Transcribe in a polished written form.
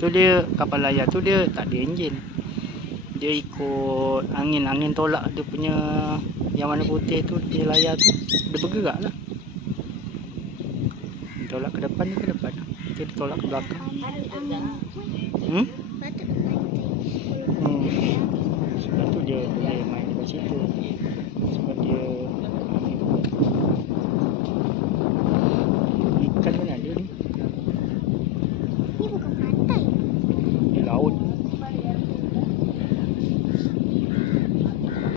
Tu dia kapal layar tu dia tak ada enjin. Dia ikut angin tolak dia punya yang warna putih tu, dia layar tu dia bergerak lah. Tolak ke depan, dia ke depan. Dia tolak ke belakang. Sebab tu dia boleh main dekat situ.